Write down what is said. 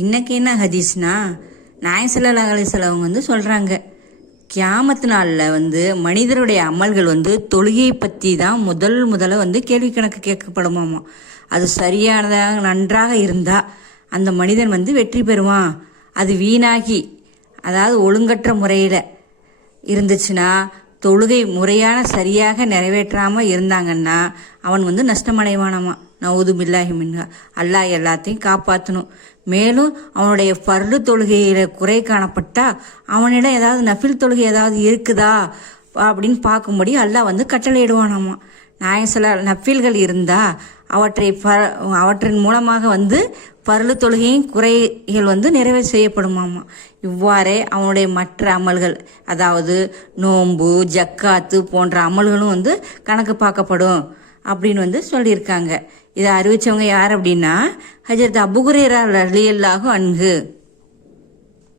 இன்னைக்கு என்ன ஹதீஸ்னா, நாயகம் ஸல்லல்லாஹு அலைஹி வஸல்லம் சொல்கிறாங்க, கியாமத்து நாளில் மனிதருடைய அமல்கள் தொழுகையை பற்றி தான் முதல்ல கேள்வி கணக்கு கேட்கப்படுமாமா. அது சரியானதாக நன்றாக இருந்தால் அந்த மனிதன் வெற்றி பெறுவான். அது வீணாகி, அதாவது ஒழுங்கற்ற முறையில் இருந்துச்சுன்னா, தொழுகை முறையான சரியாக நிறைவேற்றாமல் இருந்தாங்கன்னா அவன் நஷ்டமடைவானாமா. நவுது பில்லாஹி மின்ஹா. அல்லாஹ் எல்லாத்தையும் காப்பாற்றணும். மேலும் அவனுடைய ஃபர்து தொழுகையில் குறை காணப்பட்டா அவனிடம் ஏதாவது நஃபில் தொழுகை ஏதாவது இருக்குதா அப்படின்னு பார்க்கும்படி அல்லாஹ் கட்டளையிடுவானாமா. நஃபில்கள் இருந்தால் அவற்றின் மூலமாக பர்லு தொழுகையின் குறைகள் நிறைவேற செய்யப்படுமாமா. இவ்வாறே அவனுடைய மற்ற அமல்கள், அதாவது நோன்பு, ஜக்காத்து போன்ற அமல்களும் கணக்கு பார்க்கப்படும் அப்படின்னு சொல்லியிருக்காங்க. இதை அறிவித்தவங்க யார் அப்படின்னா, ஹஜ்ரத் அபூ ஹுரைரா ரலியல்லாஹு அன்ஹு.